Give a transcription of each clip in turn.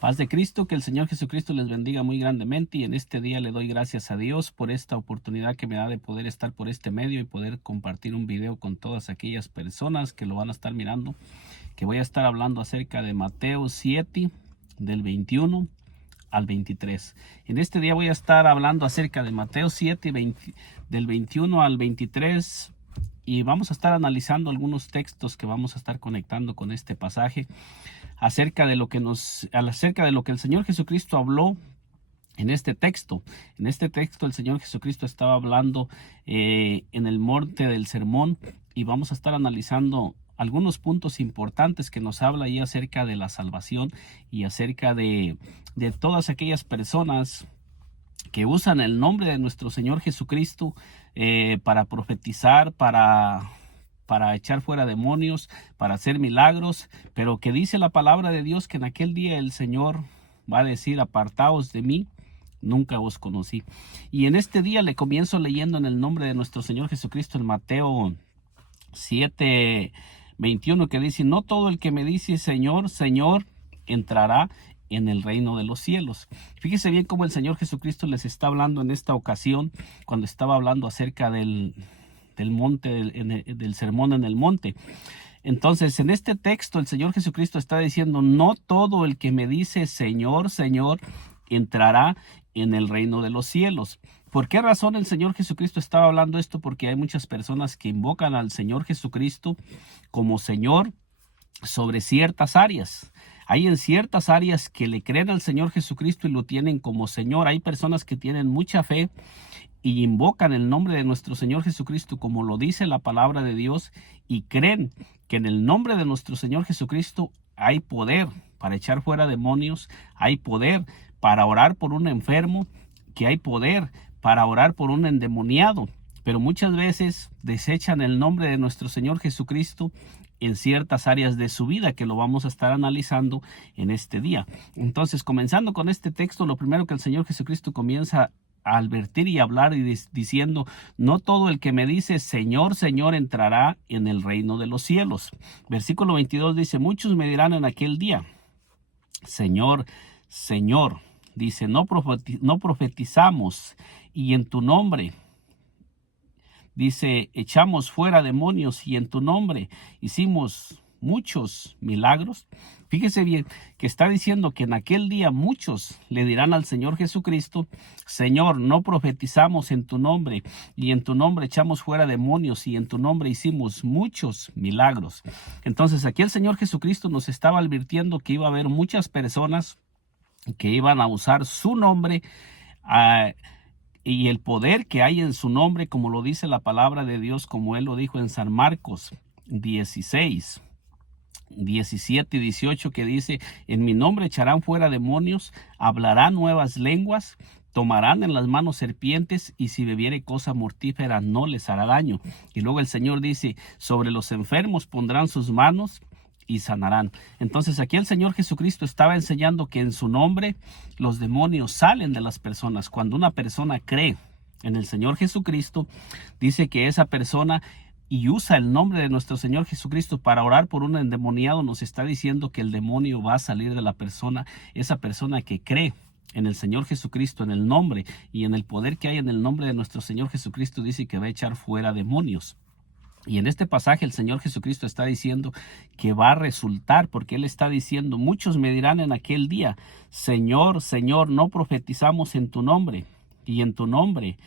Paz de Cristo, que el Señor Jesucristo les bendiga muy grandemente, y en este día le doy gracias a Dios por esta oportunidad que me da de poder estar por este medio y poder compartir un video con todas aquellas personas que lo van a estar mirando, que voy a estar hablando acerca de Mateo 7 del 21 al 23. En este día voy a estar hablando acerca de Mateo 7 del 21 al 23, y vamos a estar analizando algunos textos que vamos a estar conectando con este pasaje acerca de lo que el Señor Jesucristo habló en este texto. En este texto el Señor Jesucristo estaba hablando en el monte del sermón, y vamos a estar analizando algunos puntos importantes que nos habla ahí acerca de la salvación y acerca de todas aquellas personas que usan el nombre de nuestro Señor Jesucristo para profetizar, para echar fuera demonios, para hacer milagros, pero que dice la palabra de Dios que en aquel día el Señor va a decir: apartaos de mí, nunca os conocí. Y en este día le comienzo leyendo en el nombre de nuestro Señor Jesucristo en Mateo 7:21, que dice: no todo el que me dice Señor, Señor, entrará en el reino de los cielos. Fíjese bien cómo el Señor Jesucristo les está hablando en esta ocasión, cuando estaba hablando acerca del monte, del sermón en el monte. Entonces, en este texto el Señor Jesucristo está diciendo: no todo el que me dice Señor, Señor, entrará en el reino de los cielos. ¿Por qué razón el Señor Jesucristo estaba hablando esto? Porque hay muchas personas que invocan al Señor Jesucristo como Señor sobre ciertas áreas. Hay en ciertas áreas que le creen al Señor Jesucristo y lo tienen como Señor. Hay personas que tienen mucha fe y invocan el nombre de nuestro Señor Jesucristo como lo dice la palabra de Dios, y creen que en el nombre de nuestro Señor Jesucristo hay poder para echar fuera demonios, hay poder para orar por un enfermo, que hay poder para orar por un endemoniado. Pero muchas veces desechan el nombre de nuestro Señor Jesucristo en ciertas áreas de su vida, que lo vamos a estar analizando en este día. Entonces, comenzando con este texto, lo primero que el Señor Jesucristo comienza a advertir y hablar diciendo: no todo el que me dice Señor, Señor, entrará en el reino de los cielos. Versículo 22 dice: muchos me dirán en aquel día, Señor, Señor, dice, no profetizamos, y en tu nombre, dice, echamos fuera demonios, y en tu nombre hicimos muchos milagros. Fíjese bien que está diciendo que en aquel día muchos le dirán al Señor Jesucristo: Señor, no profetizamos en tu nombre, y en tu nombre echamos fuera demonios, y en tu nombre hicimos muchos milagros. Entonces aquí el Señor Jesucristo nos estaba advirtiendo que iba a haber muchas personas que iban a usar su nombre y el poder que hay en su nombre, como lo dice la palabra de Dios, como Él lo dijo en San Marcos 16, 17 y 18, que dice: en mi nombre echarán fuera demonios, hablarán nuevas lenguas, tomarán en las manos serpientes, y si bebiere cosa mortífera no les hará daño. Y luego el Señor dice: sobre los enfermos pondrán sus manos y sanarán. Entonces aquí el Señor Jesucristo estaba enseñando que en su nombre los demonios salen de las personas. Cuando una persona cree en el Señor Jesucristo, dice que esa persona y usa el nombre de nuestro Señor Jesucristo para orar por un endemoniado, nos está diciendo que el demonio va a salir de la persona. Esa persona que cree en el Señor Jesucristo, en el nombre y en el poder que hay en el nombre de nuestro Señor Jesucristo, dice que va a echar fuera demonios. Y en este pasaje el Señor Jesucristo está diciendo que va a resultar, porque Él está diciendo: muchos me dirán en aquel día, Señor, Señor, no profetizamos en tu nombre, y en tu nombre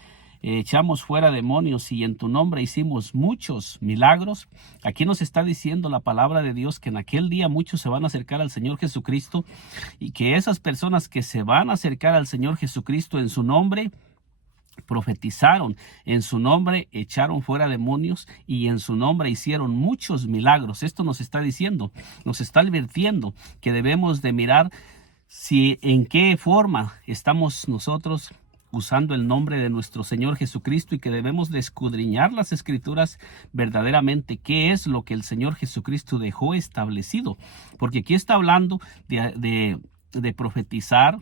echamos fuera demonios, y en tu nombre hicimos muchos milagros. Aquí nos está diciendo la palabra de Dios que en aquel día muchos se van a acercar al Señor Jesucristo, y que esas personas que se van a acercar al Señor Jesucristo en su nombre, profetizaron en su nombre, echaron fuera demonios, y en su nombre hicieron muchos milagros. Esto nos está diciendo, nos está advirtiendo que debemos de mirar en qué forma estamos nosotros usando el nombre de nuestro Señor Jesucristo, y que debemos de escudriñar las Escrituras verdaderamente, qué es lo que el Señor Jesucristo dejó establecido. Porque aquí está hablando de profetizar,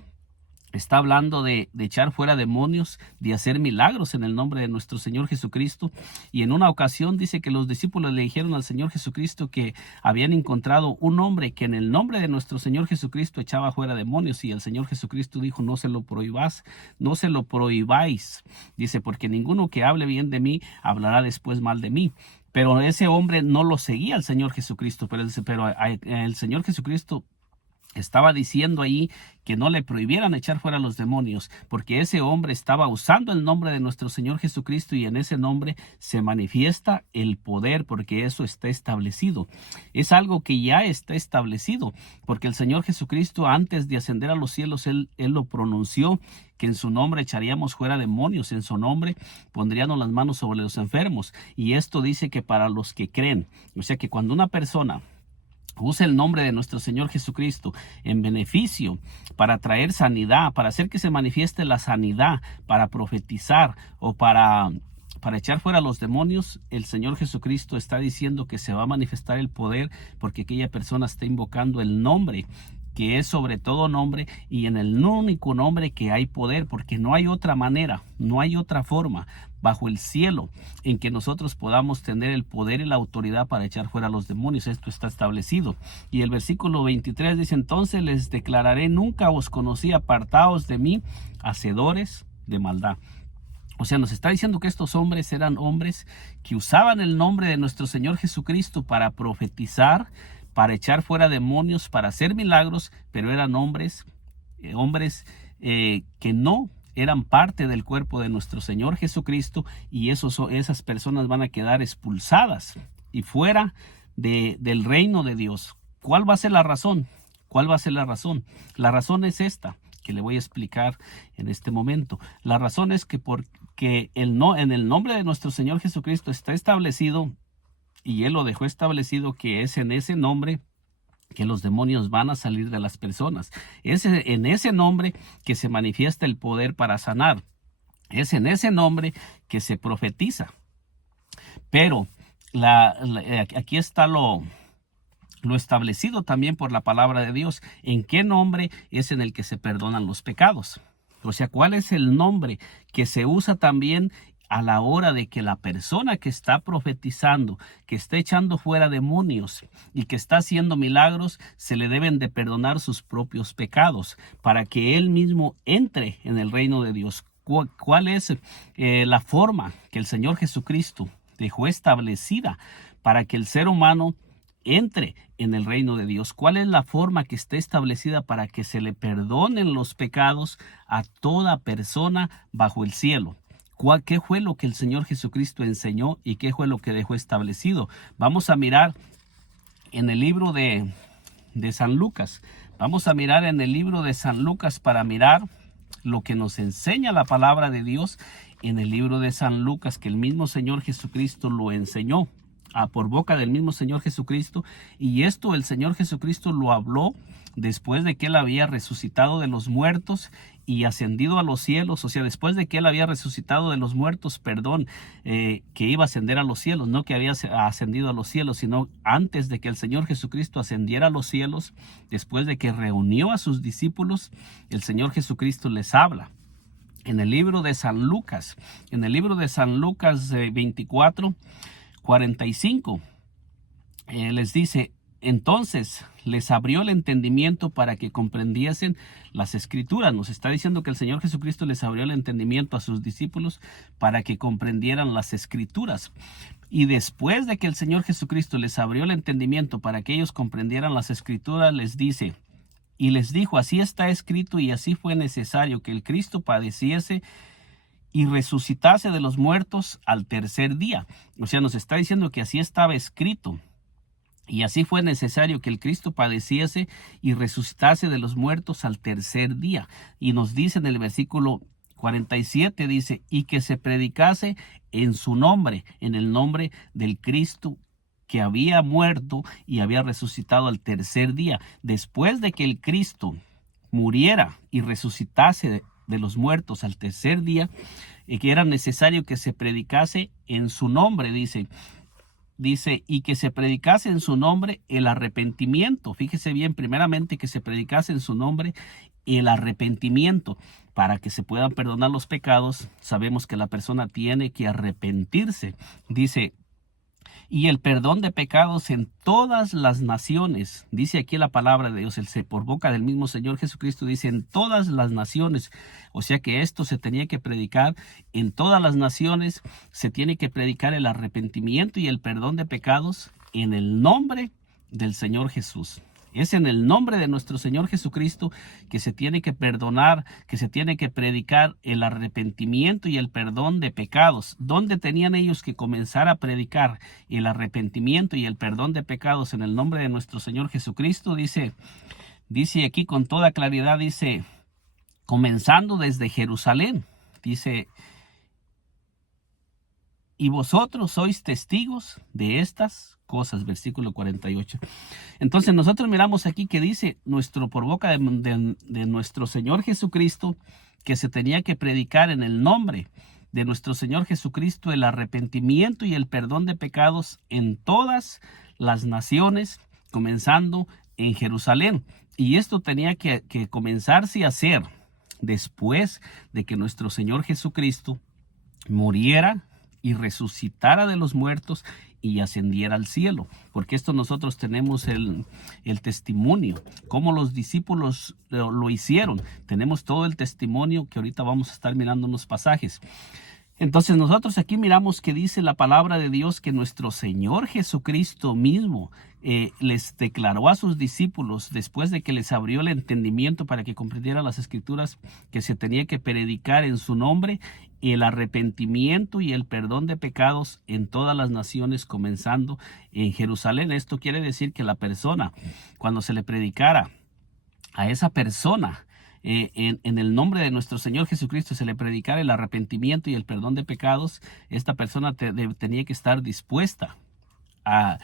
Está hablando de echar fuera demonios, de hacer milagros en el nombre de nuestro Señor Jesucristo. Y en una ocasión dice que los discípulos le dijeron al Señor Jesucristo que habían encontrado un hombre que en el nombre de nuestro Señor Jesucristo echaba fuera demonios. Y el Señor Jesucristo dijo: no se lo prohibáis, no se lo prohibáis. Dice: porque ninguno que hable bien de mí hablará después mal de mí. Pero ese hombre no lo seguía al Señor Jesucristo, pero el Señor Jesucristo estaba diciendo ahí que no le prohibieran echar fuera los demonios, porque ese hombre estaba usando el nombre de nuestro Señor Jesucristo, y en ese nombre se manifiesta el poder, porque eso está establecido. Es algo que ya está establecido, porque el Señor Jesucristo, antes de ascender a los cielos, Él lo pronunció, que en su nombre echaríamos fuera demonios, en su nombre pondríamos las manos sobre los enfermos. Y esto dice que para los que creen, o sea que cuando una persona usa el nombre de nuestro Señor Jesucristo en beneficio, para traer sanidad, para hacer que se manifieste la sanidad, para profetizar o para echar fuera los demonios, el Señor Jesucristo está diciendo que se va a manifestar el poder, porque aquella persona está invocando el nombre que es sobre todo nombre, y en el único nombre que hay poder, porque no hay otra manera, no hay otra forma bajo el cielo en que nosotros podamos tener el poder y la autoridad para echar fuera a los demonios. Esto está establecido. Y el versículo 23 dice: entonces les declararé: nunca os conocí, apartaos de mí, hacedores de maldad. O sea, nos está diciendo que estos hombres eran hombres que usaban el nombre de nuestro Señor Jesucristo para profetizar, para echar fuera demonios, para hacer milagros, pero eran hombres que no eran parte del cuerpo de nuestro Señor Jesucristo, y esas personas van a quedar expulsadas y fuera del reino de Dios. ¿Cuál va a ser la razón? ¿Cuál va a ser la razón? La razón es esta, que le voy a explicar en este momento. La razón es que porque en el nombre de nuestro Señor Jesucristo está establecido, y Él lo dejó establecido, que es en ese nombre que los demonios van a salir de las personas. Es en ese nombre que se manifiesta el poder para sanar. Es en ese nombre que se profetiza. Pero aquí está lo establecido también por la palabra de Dios. ¿En qué nombre es en el que se perdonan los pecados? O sea, ¿cuál es el nombre que se usa también a la hora de que la persona que está profetizando, que está echando fuera demonios y que está haciendo milagros, se le deben de perdonar sus propios pecados para que él mismo entre en el reino de Dios? ¿Cuál es la forma que el Señor Jesucristo dejó establecida para que el ser humano entre en el reino de Dios? ¿Cuál es la forma que está establecida para que se le perdonen los pecados a toda persona bajo el cielo? ¿Qué fue lo que el Señor Jesucristo enseñó y qué fue lo que dejó establecido? Vamos a mirar en el libro de San Lucas. Vamos a mirar en el libro de San Lucas para mirar lo que nos enseña la palabra de Dios en el libro de San Lucas, que el mismo Señor Jesucristo lo enseñó por boca del mismo Señor Jesucristo. Y esto el Señor Jesucristo lo habló después de que Él había resucitado de los muertos y ascendido a los cielos. O sea, después de que Él había resucitado de los muertos, que iba a ascender a los cielos, no que había ascendido a los cielos, sino antes de que el Señor Jesucristo ascendiera a los cielos, después de que reunió a sus discípulos, el Señor Jesucristo les habla. En el libro de San Lucas, 24:45, les dice: entonces les abrió el entendimiento para que comprendiesen las Escrituras. Nos está diciendo que el Señor Jesucristo les abrió el entendimiento a sus discípulos para que comprendieran las Escrituras. Y después de que el Señor Jesucristo les abrió el entendimiento para que ellos comprendieran las Escrituras, les dice: y les dijo: así está escrito, y así fue necesario que el Cristo padeciese y resucitase de los muertos al tercer día. O sea, nos está diciendo que así estaba escrito, y así fue necesario que el Cristo padeciese y resucitase de los muertos al tercer día. Y nos dice en el versículo 47, dice: y que se predicase en su nombre, en el nombre del Cristo que había muerto y había resucitado al tercer día. Después de que el Cristo muriera y resucitase de los muertos al tercer día, que era necesario que se predicase en su nombre, dice. dice, y que se predicase en su nombre el arrepentimiento. Fíjese bien, primeramente que se predicase en su nombre el arrepentimiento. Para que se puedan perdonar los pecados, sabemos que la persona tiene que arrepentirse. Dice, y el perdón de pecados en todas las naciones. Dice aquí la palabra de Dios, por boca del mismo Señor Jesucristo, dice en todas las naciones. O sea que esto se tenía que predicar en todas las naciones. Se tiene que predicar el arrepentimiento y el perdón de pecados en el nombre del Señor Jesús. Es en el nombre de nuestro Señor Jesucristo que se tiene que perdonar, que se tiene que predicar el arrepentimiento y el perdón de pecados. ¿Dónde tenían ellos que comenzar a predicar el arrepentimiento y el perdón de pecados en el nombre de nuestro Señor Jesucristo? Dice aquí con toda claridad, dice, comenzando desde Jerusalén. Dice, y vosotros sois testigos de estas cosas, versículo 48. Entonces nosotros miramos aquí que dice por boca de nuestro Señor Jesucristo que se tenía que predicar en el nombre de nuestro Señor Jesucristo el arrepentimiento y el perdón de pecados en todas las naciones, comenzando en Jerusalén. Y esto tenía que comenzarse a hacer después de que nuestro Señor Jesucristo muriera y resucitara de los muertos y ascendiera al cielo, porque esto nosotros tenemos el testimonio, cómo los discípulos lo hicieron. Tenemos todo el testimonio que ahorita vamos a estar mirando unos pasajes. Entonces nosotros aquí miramos que dice la palabra de Dios que nuestro Señor Jesucristo mismo les declaró a sus discípulos, después de que les abrió el entendimiento para que comprendieran las Escrituras, que se tenía que predicar en su nombre el arrepentimiento y el perdón de pecados en todas las naciones, comenzando en Jerusalén. Esto quiere decir que la persona, cuando se le predicara a esa persona, en el nombre de nuestro Señor Jesucristo, se le predicara el arrepentimiento y el perdón de pecados, esta persona tenía que estar dispuesta a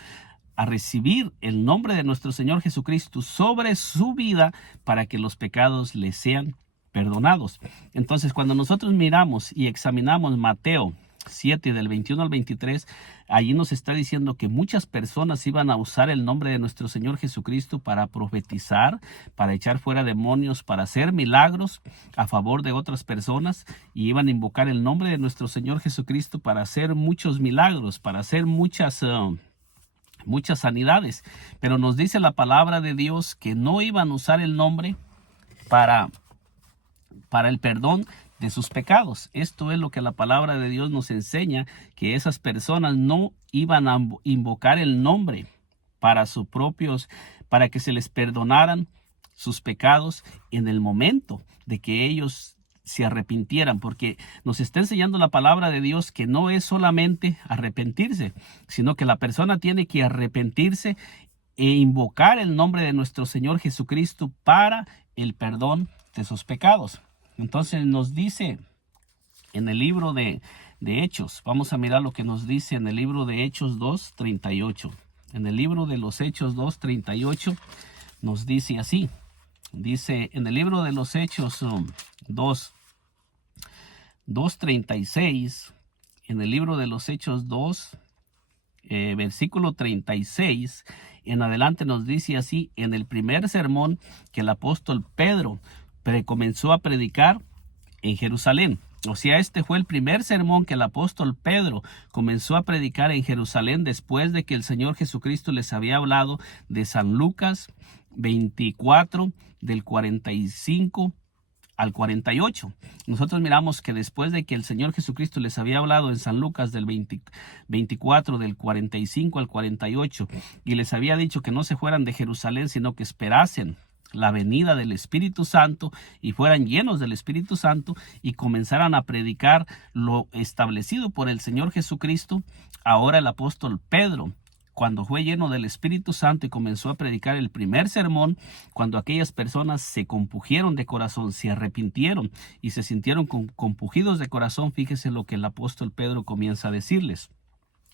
recibir el nombre de nuestro Señor Jesucristo sobre su vida para que los pecados le sean perdonados. Entonces, cuando nosotros miramos y examinamos Mateo 7 del 21 al 23, allí nos está diciendo que muchas personas iban a usar el nombre de nuestro Señor Jesucristo para profetizar, para echar fuera demonios, para hacer milagros a favor de otras personas, y iban a invocar el nombre de nuestro Señor Jesucristo para hacer muchos milagros, para hacer muchas sanidades. Pero nos dice la palabra de Dios que no iban a usar el nombre para el perdón de sus pecados. Esto es lo que la palabra de Dios nos enseña, que esas personas no iban a invocar el nombre para que se les perdonaran sus pecados en el momento de que ellos se arrepintieran, porque nos está enseñando la palabra de Dios que no es solamente arrepentirse, sino que la persona tiene que arrepentirse e invocar el nombre de nuestro Señor Jesucristo para el perdón de sus pecados. Entonces nos dice en el libro de Hechos, vamos a mirar lo que nos dice en el libro de Hechos 2:38. En el libro de los Hechos 2:38 nos dice así. Dice en el libro de los Hechos 2:36, en el libro de los Hechos 2, versículo 36 en adelante nos dice así: en el primer sermón que el apóstol Pedro comenzó a predicar en Jerusalén. O sea, este fue el primer sermón que el apóstol Pedro comenzó a predicar en Jerusalén después de que el Señor Jesucristo les había hablado de San Lucas 24 del 45 al 48. Nosotros miramos que después de que el Señor Jesucristo les había hablado en San Lucas del 24 del 45 al 48 y les había dicho que no se fueran de Jerusalén, sino que esperasen la venida del Espíritu Santo y fueran llenos del Espíritu Santo y comenzaran a predicar lo establecido por el Señor Jesucristo. Ahora el apóstol Pedro, cuando fue lleno del Espíritu Santo y comenzó a predicar el primer sermón, cuando aquellas personas se compungieron de corazón, se arrepintieron y se sintieron compungidos de corazón, fíjese lo que el apóstol Pedro comienza a decirles.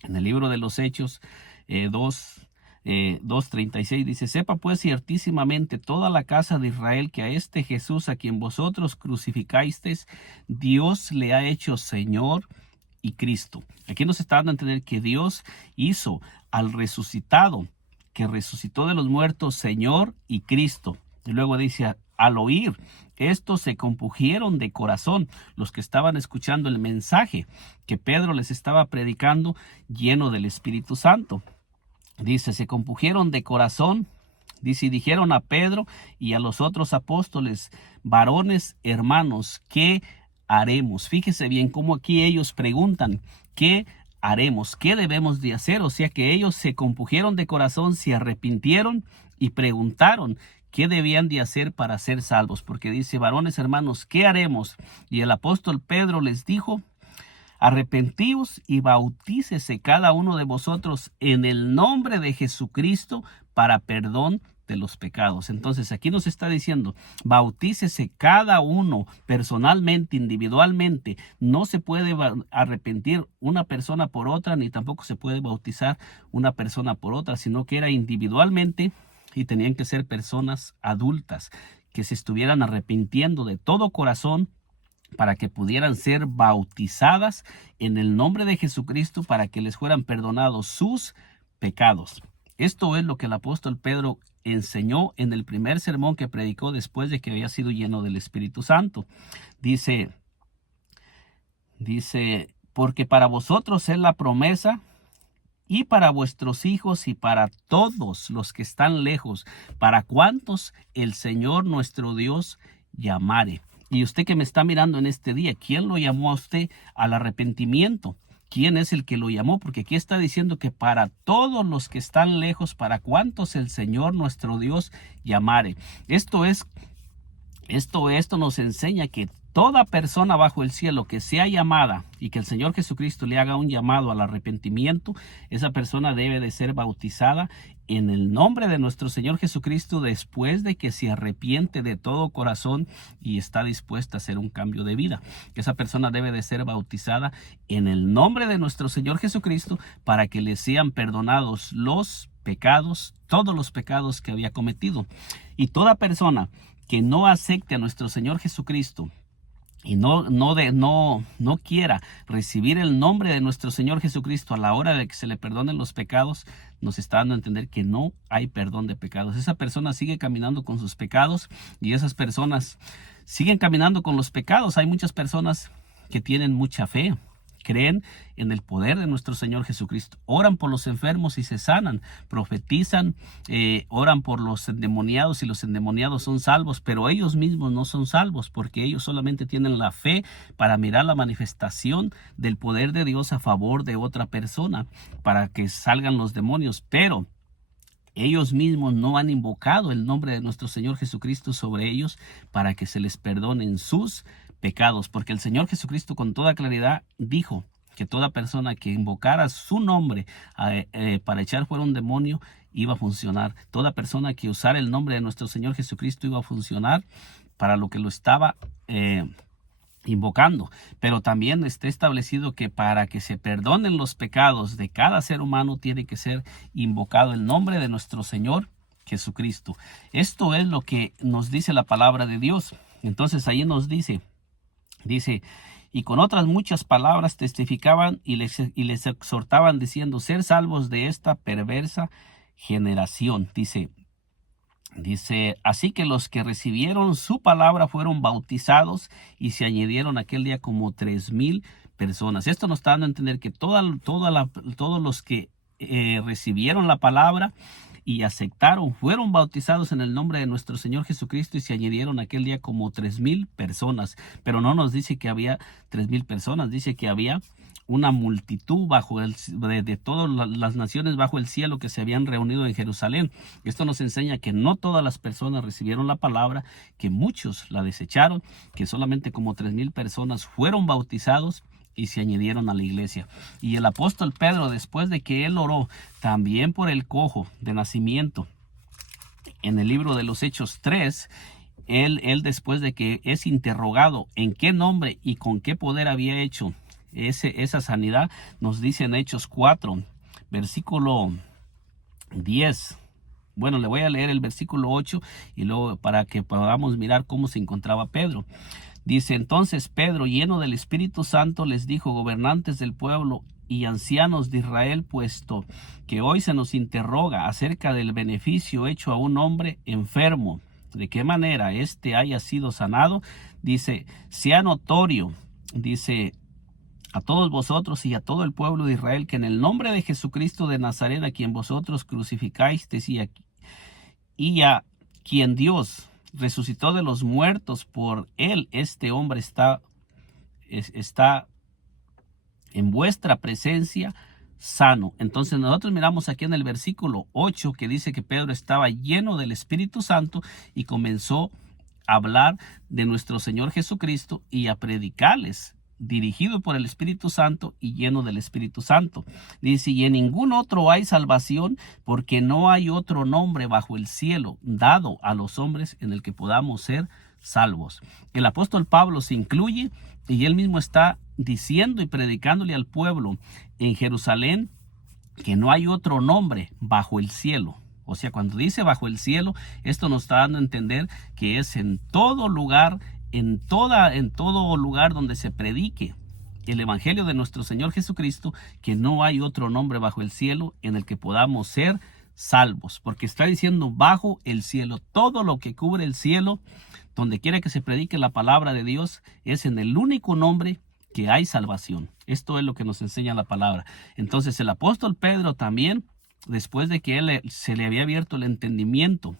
En el libro de los Hechos 2:36 dice: sepa pues ciertísimamente toda la casa de Israel que a este Jesús a quien vosotros crucificasteis, Dios le ha hecho Señor y Cristo. Aquí nos está dando a entender que Dios hizo al resucitado, que resucitó de los muertos, Señor y Cristo. Y luego dice, al oír esto se compungieron de corazón los que estaban escuchando el mensaje que Pedro les estaba predicando, lleno del Espíritu Santo. Dice, se compungieron de corazón. Dice, y dijeron a Pedro y a los otros apóstoles, varones, hermanos, ¿qué haremos? Fíjese bien cómo aquí ellos preguntan, ¿qué haremos? ¿Qué debemos de hacer? O sea que ellos se compungieron de corazón, se arrepintieron y preguntaron qué debían de hacer para ser salvos. Porque dice, varones, hermanos, ¿qué haremos? Y el apóstol Pedro les dijo, arrepentíos y bautícese cada uno de vosotros en el nombre de Jesucristo para perdón de los pecados. Entonces aquí nos está diciendo, bautícese cada uno personalmente, individualmente. No se puede arrepentir una persona por otra, ni tampoco se puede bautizar una persona por otra, sino que era individualmente y tenían que ser personas adultas que se estuvieran arrepintiendo de todo corazón para que pudieran ser bautizadas en el nombre de Jesucristo para que les fueran perdonados sus pecados. Esto es lo que el apóstol Pedro enseñó en el primer sermón que predicó después de que había sido lleno del Espíritu Santo. Dice, porque para vosotros es la promesa y para vuestros hijos y para todos los que están lejos, para cuantos el Señor nuestro Dios llamare. Y usted que me está mirando en este día, ¿quién lo llamó a usted al arrepentimiento? ¿Quién es el que lo llamó? Porque aquí está diciendo que para todos los que están lejos, para cuantos el Señor nuestro Dios llamare. Esto nos enseña que toda persona bajo el cielo que sea llamada y que el Señor Jesucristo le haga un llamado al arrepentimiento, esa persona debe de ser bautizada en el nombre de nuestro Señor Jesucristo después de que se arrepiente de todo corazón y está dispuesta a hacer un cambio de vida. Esa persona debe de ser bautizada en el nombre de nuestro Señor Jesucristo para que le sean perdonados los pecados, todos los pecados que había cometido. Y toda persona que no acepte a nuestro Señor Jesucristo y no quiera recibir el nombre de nuestro Señor Jesucristo a la hora de que se le perdonen los pecados, nos está dando a entender que no hay perdón de pecados. Esa persona sigue caminando con sus pecados y esas personas siguen caminando con los pecados. Hay muchas personas que tienen mucha fe, creen en el poder de nuestro Señor Jesucristo, oran por los enfermos y se sanan, profetizan, oran por los endemoniados y los endemoniados son salvos, pero ellos mismos no son salvos porque ellos solamente tienen la fe para mirar la manifestación del poder de Dios a favor de otra persona para que salgan los demonios, pero ellos mismos no han invocado el nombre de nuestro Señor Jesucristo sobre ellos para que se les perdonen sus pecados, porque el Señor Jesucristo con toda claridad dijo que toda persona que invocara su nombre para echar fuera un demonio iba a funcionar. Toda persona que usara el nombre de nuestro Señor Jesucristo iba a funcionar para lo que lo estaba invocando. Pero también está establecido que para que se perdonen los pecados de cada ser humano tiene que ser invocado el nombre de nuestro Señor Jesucristo. Esto es lo que nos dice la palabra de Dios. Entonces ahí nos dice, y con otras muchas palabras testificaban y les exhortaban diciendo, ser salvos de esta perversa generación. Dice, así que los que recibieron su palabra fueron bautizados y se añadieron aquel día como 3,000 personas. Esto nos está dando a entender que todos los que recibieron la palabra y aceptaron, fueron bautizados en el nombre de nuestro Señor Jesucristo y se añadieron aquel día como 3,000 personas. Pero no nos dice que había 3,000 personas, dice que había una multitud de todas las naciones bajo el cielo que se habían reunido en Jerusalén. Esto nos enseña que no todas las personas recibieron la palabra, que muchos la desecharon, que solamente como 3,000 personas fueron bautizados y se añadieron a la iglesia. Y el apóstol Pedro, después de que él oró también por el cojo de nacimiento, en el libro de los Hechos 3, él después de que es interrogado en qué nombre y con qué poder había hecho esa sanidad, nos dice en Hechos 4, versículo 10. Bueno, le voy a leer el versículo 8 y luego para que podamos mirar cómo se encontraba Pedro. Dice, entonces Pedro, lleno del Espíritu Santo, les dijo: gobernantes del pueblo y ancianos de Israel, puesto que hoy se nos interroga acerca del beneficio hecho a un hombre enfermo, de qué manera éste haya sido sanado, dice, sea notorio, dice, a todos vosotros y a todo el pueblo de Israel, que en el nombre de Jesucristo de Nazaret, a quien vosotros crucificasteis y a quien Dios resucitó de los muertos, por él este hombre está en vuestra presencia sano. Entonces nosotros miramos aquí en el versículo 8 que dice que Pedro estaba lleno del Espíritu Santo y comenzó a hablar de nuestro Señor Jesucristo y a predicarles, dirigido por el Espíritu Santo y lleno del Espíritu Santo. Dice, y en ningún otro hay salvación, porque no hay otro nombre bajo el cielo dado a los hombres en el que podamos ser salvos. El apóstol Pablo se incluye y él mismo está diciendo y predicándole al pueblo en Jerusalén que no hay otro nombre bajo el cielo. O sea, cuando dice bajo el cielo, esto nos está dando a entender que es en todo lugar, en todo lugar donde se predique el evangelio de nuestro Señor Jesucristo, que no hay otro nombre bajo el cielo en el que podamos ser salvos, porque está diciendo bajo el cielo. Todo lo que cubre el cielo, donde quiera que se predique la palabra de Dios, es en el único nombre que hay salvación. Esto es lo que nos enseña la palabra. Entonces el apóstol Pedro también, después de que se le había abierto el entendimiento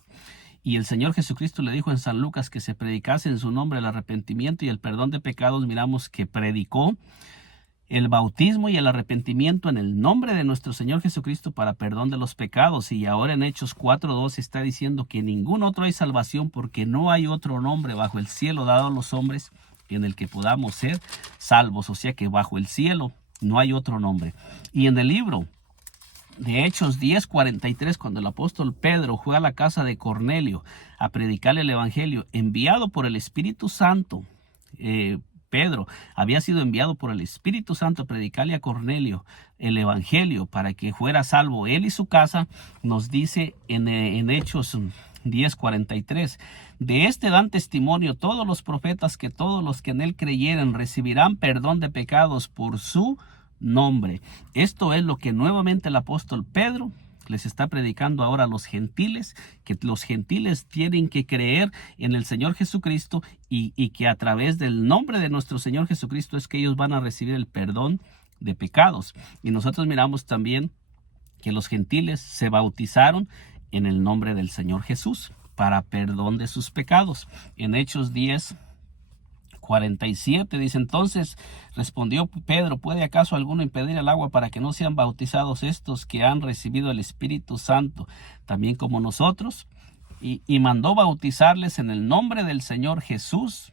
y el Señor Jesucristo le dijo en San Lucas que se predicase en su nombre el arrepentimiento y el perdón de pecados, miramos que predicó el bautismo y el arrepentimiento en el nombre de nuestro Señor Jesucristo para perdón de los pecados. Y ahora en Hechos 4:12 está diciendo que ningún otro hay salvación, porque no hay otro nombre bajo el cielo dado a los hombres en el que podamos ser salvos. O sea que bajo el cielo no hay otro nombre. Y en el libro de Hechos 10:43, cuando el apóstol Pedro fue a la casa de Cornelio a predicarle el evangelio, enviado por el Espíritu Santo, Pedro había sido enviado por el Espíritu Santo a predicarle a Cornelio el evangelio para que fuera salvo él y su casa. Nos dice en Hechos 10:43, de este dan testimonio todos los profetas, que todos los que en él creyeren recibirán perdón de pecados por su nombre. Esto es lo que nuevamente el apóstol Pedro les está predicando ahora a los gentiles, que los gentiles tienen que creer en el Señor Jesucristo y que a través del nombre de nuestro Señor Jesucristo es que ellos van a recibir el perdón de pecados. Y nosotros miramos también que los gentiles se bautizaron en el nombre del Señor Jesús para perdón de sus pecados. En Hechos 10:47 dice, entonces respondió Pedro, ¿puede acaso alguno impedir el agua para que no sean bautizados estos que han recibido el Espíritu Santo, también como nosotros? Y mandó bautizarles en el nombre del Señor Jesús.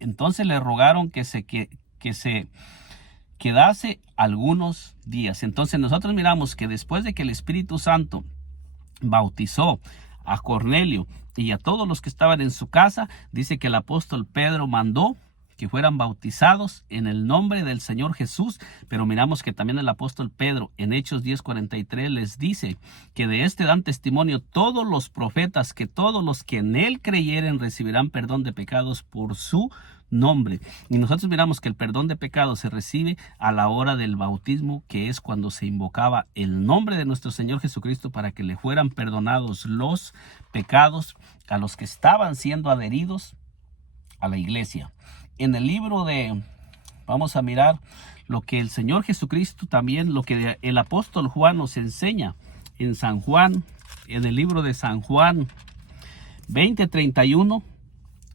Entonces le rogaron que se quedase algunos días. Entonces nosotros miramos que después de que el Espíritu Santo bautizó a Cornelio y a todos los que estaban en su casa, dice que el apóstol Pedro mandó que fueran bautizados en el nombre del Señor Jesús. Pero miramos que también el apóstol Pedro en Hechos 10:43 les dice que de este dan testimonio todos los profetas, que todos los que en él creyeren recibirán perdón de pecados por su nombre. Y nosotros miramos que el perdón de pecados se recibe a la hora del bautismo, que es cuando se invocaba el nombre de nuestro Señor Jesucristo para que le fueran perdonados los pecados a los que estaban siendo adheridos a la iglesia. En el libro vamos a mirar lo que el Señor Jesucristo también, lo que el apóstol Juan nos enseña en San Juan, en el libro de San Juan 20:31.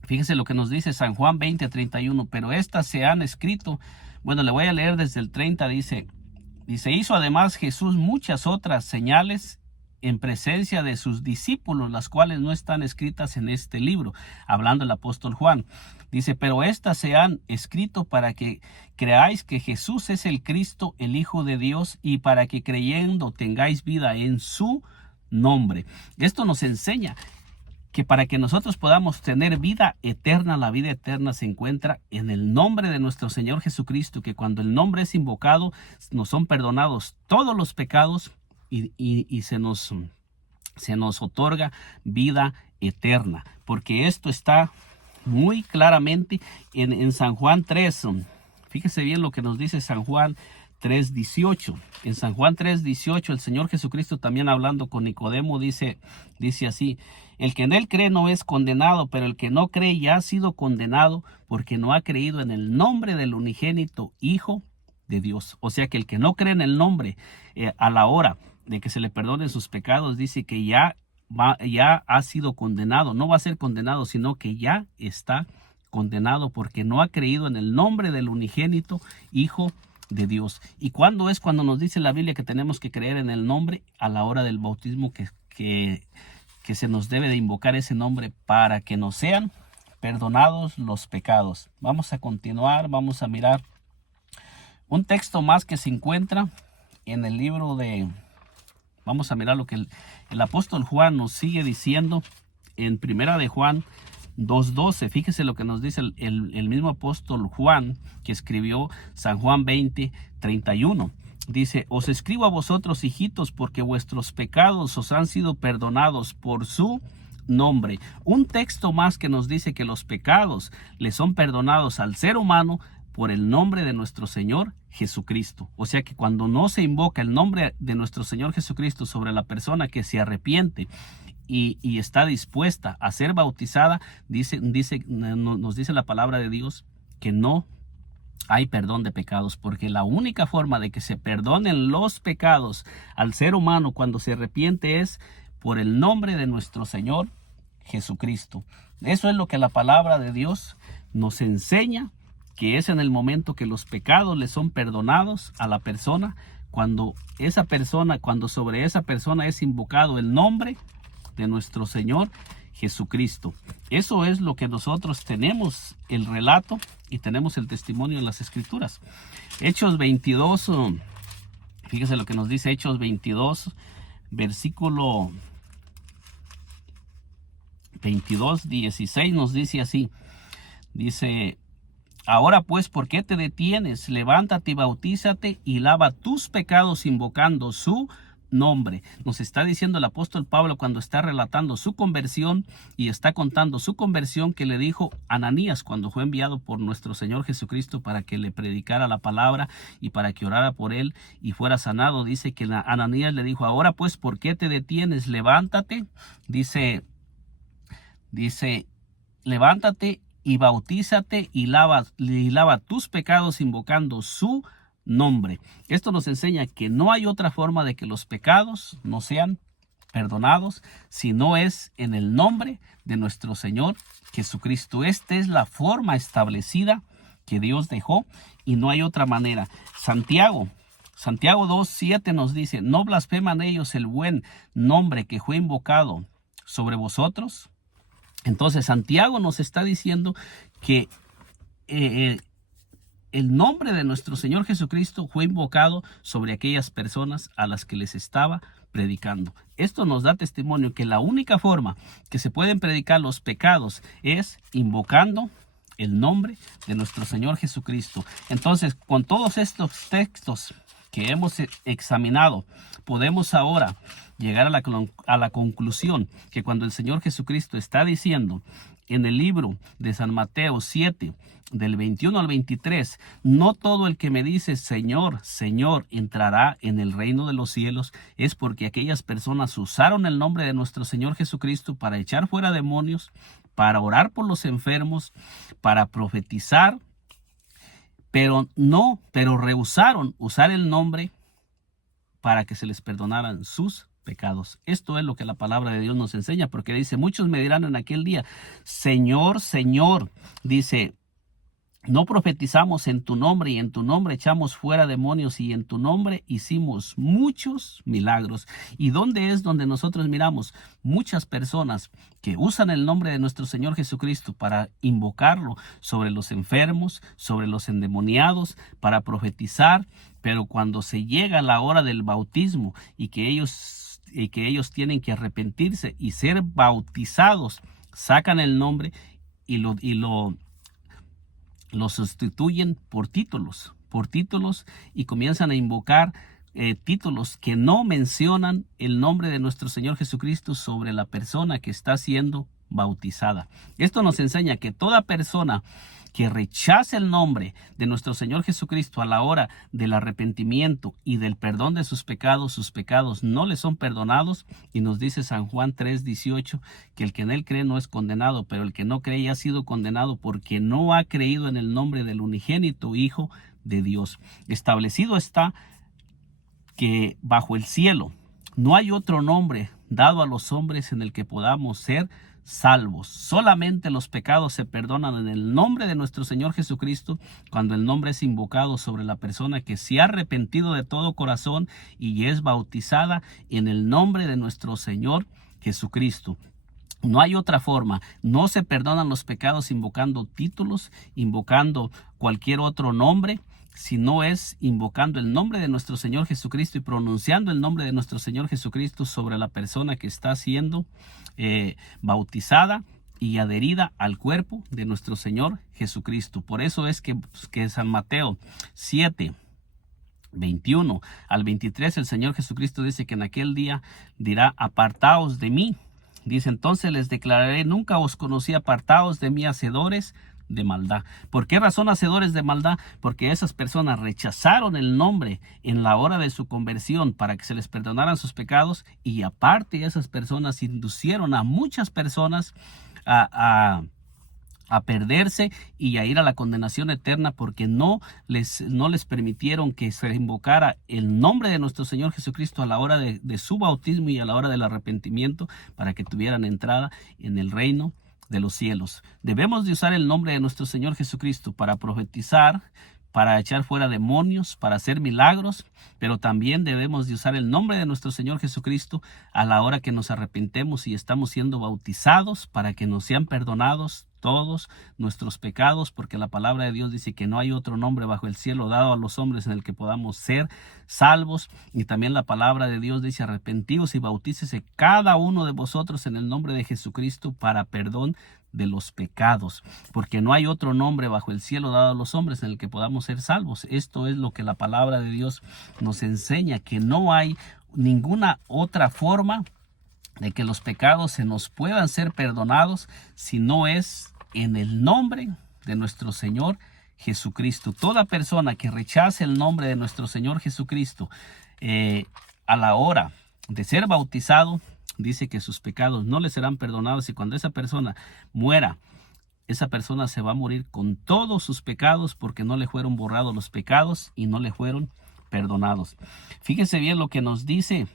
Fíjese lo que nos dice San Juan 20:31, pero estas se han escrito. Bueno, le voy a leer desde el 30, dice, hizo además Jesús muchas otras señales en presencia de sus discípulos, las cuales no están escritas en este libro, hablando el apóstol Juan. Dice, pero estas se han escrito para que creáis que Jesús es el Cristo, el Hijo de Dios, y para que creyendo tengáis vida en su nombre. Esto nos enseña que para que nosotros podamos tener vida eterna, la vida eterna se encuentra en el nombre de nuestro Señor Jesucristo, que cuando el nombre es invocado, nos son perdonados todos los pecados y se nos otorga vida eterna, porque esto está muy claramente en San Juan 3. Fíjese bien lo que nos dice San Juan 3:18. En San Juan 3:18, el Señor Jesucristo, también hablando con Nicodemo, dice así: el que en él cree no es condenado, pero el que no cree ya ha sido condenado porque no ha creído en el nombre del unigénito Hijo de Dios. O sea que el que no cree en el nombre, a la hora de que se le perdonen sus pecados, dice que ya ha sido condenado. No va a ser condenado, sino que ya está condenado porque no ha creído en el nombre del unigénito Hijo de Dios. ¿Y cuándo es cuando nos dice la Biblia que tenemos que creer en el nombre? A la hora del bautismo, que se nos debe de invocar ese nombre para que nos sean perdonados los pecados. Vamos a continuar, vamos a mirar un texto más que se encuentra en el libro de... Vamos a mirar lo que el apóstol Juan nos sigue diciendo en Primera de Juan 2:12. Fíjese lo que nos dice el mismo apóstol Juan, que escribió San Juan 20:31. Dice: os escribo a vosotros, hijitos, porque vuestros pecados os han sido perdonados por su nombre. Un texto más que nos dice que los pecados le son perdonados al ser humano por el nombre de nuestro Señor Jesucristo. O sea que cuando no se invoca el nombre de nuestro Señor Jesucristo sobre la persona que se arrepiente y está dispuesta a ser bautizada, nos dice la palabra de Dios que no hay perdón de pecados, porque la única forma de que se perdonen los pecados al ser humano cuando se arrepiente es por el nombre de nuestro Señor Jesucristo. Eso es lo que la palabra de Dios nos enseña, que es en el momento que los pecados le son perdonados a la persona, cuando sobre esa persona es invocado el nombre de nuestro Señor Jesucristo. Eso es lo que nosotros tenemos, el relato, y tenemos el testimonio en las Escrituras. Hechos 22, fíjese lo que nos dice Hechos 22, versículo 22:16, nos dice así. Dice: ahora pues, ¿por qué te detienes? Levántate y bautízate y lava tus pecados invocando su nombre. Nos está diciendo el apóstol Pablo cuando está relatando su conversión y está contando su conversión que le dijo Ananías cuando fue enviado por nuestro Señor Jesucristo para que le predicara la palabra y para que orara por él y fuera sanado. Dice que Ananías le dijo: ahora pues, ¿por qué te detienes? Levántate. Dice, levántate y bautízate y lava tus pecados invocando su nombre. Esto nos enseña que no hay otra forma de que los pecados no sean perdonados si no es en el nombre de nuestro Señor Jesucristo. Esta es la forma establecida que Dios dejó y no hay otra manera. Santiago 2:7 nos dice: no blasfeman ellos el buen nombre que fue invocado sobre vosotros. Entonces Santiago nos está diciendo que el nombre de nuestro Señor Jesucristo fue invocado sobre aquellas personas a las que les estaba predicando. Esto nos da testimonio que la única forma que se pueden predicar los pecados es invocando el nombre de nuestro Señor Jesucristo. Entonces, con todos estos textos que hemos examinado, podemos ahora llegar a la conclusión que cuando el Señor Jesucristo está diciendo en el libro de San Mateo 7, del 21 al 23, no todo el que me dice Señor, Señor, entrará en el reino de los cielos, es porque aquellas personas usaron el nombre de nuestro Señor Jesucristo para echar fuera demonios, para orar por los enfermos, para profetizar, pero rehusaron usar el nombre para que se les perdonaran sus pecados. Esto es lo que la palabra de Dios nos enseña, porque dice: muchos me dirán en aquel día, Señor, Señor, dice, no profetizamos en tu nombre, y en tu nombre echamos fuera demonios, y en tu nombre hicimos muchos milagros. ¿Y dónde es donde nosotros miramos muchas personas que usan el nombre de nuestro Señor Jesucristo para invocarlo sobre los enfermos, sobre los endemoniados, para profetizar? Pero cuando se llega la hora del bautismo y que ellos tienen que arrepentirse y ser bautizados, sacan el nombre y lo sustituyen por títulos y comienzan a invocar títulos que no mencionan el nombre de nuestro Señor Jesucristo sobre la persona que está siendo bautizada. Esto nos enseña que toda persona que rechace el nombre de nuestro Señor Jesucristo a la hora del arrepentimiento y del perdón de sus pecados no le son perdonados. Y nos dice San Juan 3:18 que el que en él cree no es condenado, pero el que no cree ya ha sido condenado porque no ha creído en el nombre del unigénito Hijo de Dios. Establecido está que bajo el cielo no hay otro nombre dado a los hombres en el que podamos ser salvos. Solamente los pecados se perdonan en el nombre de nuestro Señor Jesucristo, cuando el nombre es invocado sobre la persona que se ha arrepentido de todo corazón y es bautizada en el nombre de nuestro Señor Jesucristo. No hay otra forma. No se perdonan los pecados invocando títulos, invocando cualquier otro nombre, si no es invocando el nombre de nuestro Señor Jesucristo y pronunciando el nombre de nuestro Señor Jesucristo sobre la persona que está siendo bautizada y adherida al cuerpo de nuestro Señor Jesucristo. Por eso es que San Mateo 7:21 al 23, el Señor Jesucristo dice que en aquel día dirá: apartaos de mí. Dice: entonces les declararé, nunca os conocí, apartaos de mí, hacedores de maldad. ¿Por qué razón hacedores de maldad? Porque esas personas rechazaron el nombre en la hora de su conversión para que se les perdonaran sus pecados, y aparte esas personas inducieron a muchas personas a perderse y a ir a la condenación eterna, porque no les permitieron que se invocara el nombre de nuestro Señor Jesucristo a la hora de su bautismo y a la hora del arrepentimiento, para que tuvieran entrada en el reino de los cielos. Debemos de usar el nombre de nuestro Señor Jesucristo para profetizar, para echar fuera demonios, para hacer milagros, pero también debemos de usar el nombre de nuestro Señor Jesucristo a la hora que nos arrepentemos y estamos siendo bautizados, para que nos sean perdonados todos nuestros pecados, porque la palabra de Dios dice que no hay otro nombre bajo el cielo dado a los hombres en el que podamos ser salvos. Y también la palabra de Dios dice: arrepentíos y bautícese cada uno de vosotros en el nombre de Jesucristo para perdón de los pecados, porque no hay otro nombre bajo el cielo dado a los hombres en el que podamos ser salvos. Esto es lo que la palabra de Dios nos enseña, que no hay ninguna otra forma de que los pecados se nos puedan ser perdonados si no es en el nombre de nuestro Señor Jesucristo. Toda persona que rechace el nombre de nuestro Señor Jesucristo a la hora de ser bautizado, dice que sus pecados no le serán perdonados, y cuando esa persona muera, esa persona se va a morir con todos sus pecados, porque no le fueron borrados los pecados y no le fueron perdonados. Fíjese bien lo que nos dice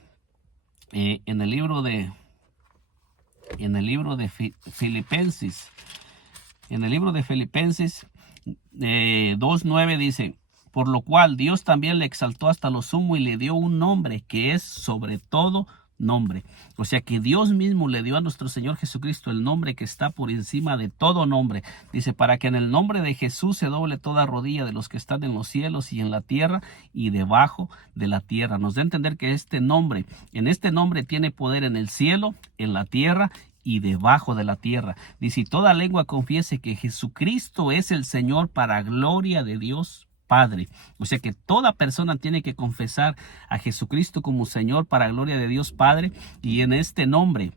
en el libro de Filipenses. En el libro de Filipenses 2:9 dice: por lo cual Dios también le exaltó hasta lo sumo y le dio un nombre que es sobre todo nombre. O sea que Dios mismo le dio a nuestro Señor Jesucristo el nombre que está por encima de todo nombre. Dice: para que en el nombre de Jesús se doble toda rodilla de los que están en los cielos y en la tierra y debajo de la tierra. Nos da a entender que en este nombre tiene poder en el cielo, en la tierra y debajo de la tierra. Dice: y toda lengua confiese que Jesucristo es el Señor, para gloria de Dios Padre. O sea que toda persona tiene que confesar a Jesucristo como Señor, para gloria de Dios Padre. Y en este nombre,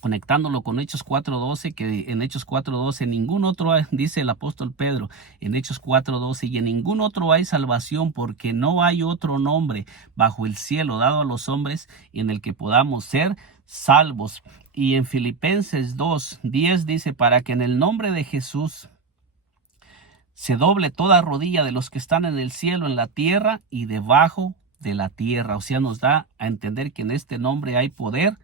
conectándolo con Hechos 4:12, que en Hechos 4:12 ningún otro hay, dice el apóstol Pedro en Hechos 4:12, y en ningún otro hay salvación, porque no hay otro nombre bajo el cielo dado a los hombres en el que podamos ser salvos. Y en Filipenses 2:10 dice: para que en el nombre de Jesús se doble toda rodilla de los que están en el cielo, en la tierra y debajo de la tierra. O sea, nos da a entender que en este nombre hay poder,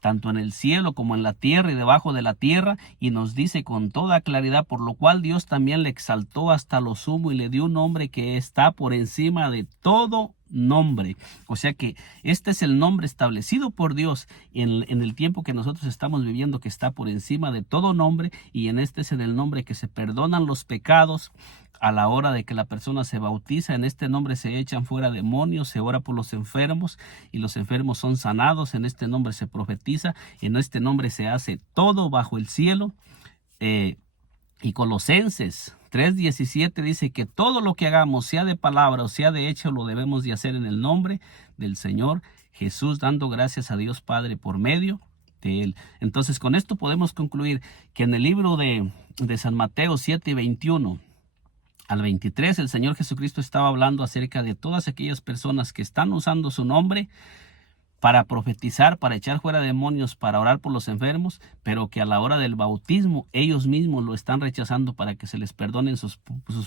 tanto en el cielo como en la tierra y debajo de la tierra, y nos dice con toda claridad: por lo cual Dios también le exaltó hasta lo sumo y le dio un nombre que está por encima de todo nombre. O sea que este es el nombre establecido por Dios en el tiempo que nosotros estamos viviendo, que está por encima de todo nombre, y en este es en el nombre que se perdonan los pecados. A la hora de que la persona se bautiza, en este nombre se echan fuera demonios, se ora por los enfermos y los enfermos son sanados. En este nombre se profetiza, en este nombre se hace todo bajo el cielo. Y Colosenses 3:17 dice que todo lo que hagamos, sea de palabra o sea de hecho, lo debemos de hacer en el nombre del Señor Jesús, dando gracias a Dios Padre por medio de Él. Entonces, con esto podemos concluir que en el libro de San Mateo 7:21 al 23, el Señor Jesucristo estaba hablando acerca de todas aquellas personas que están usando su nombre para profetizar, para echar fuera demonios, para orar por los enfermos, pero que a la hora del bautismo ellos mismos lo están rechazando para que se les perdonen sus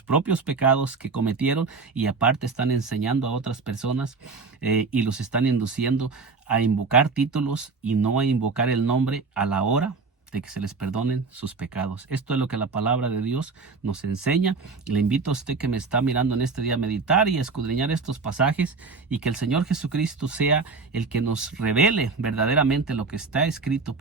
propios pecados que cometieron, y aparte están enseñando a otras personas y los están induciendo a invocar títulos y no a invocar el nombre a la hora de que se les perdonen sus pecados. Esto es lo que la palabra de Dios nos enseña. Le invito a usted que me está mirando en este día a meditar y a escudriñar estos pasajes, y que el Señor Jesucristo sea el que nos revele verdaderamente lo que está escrito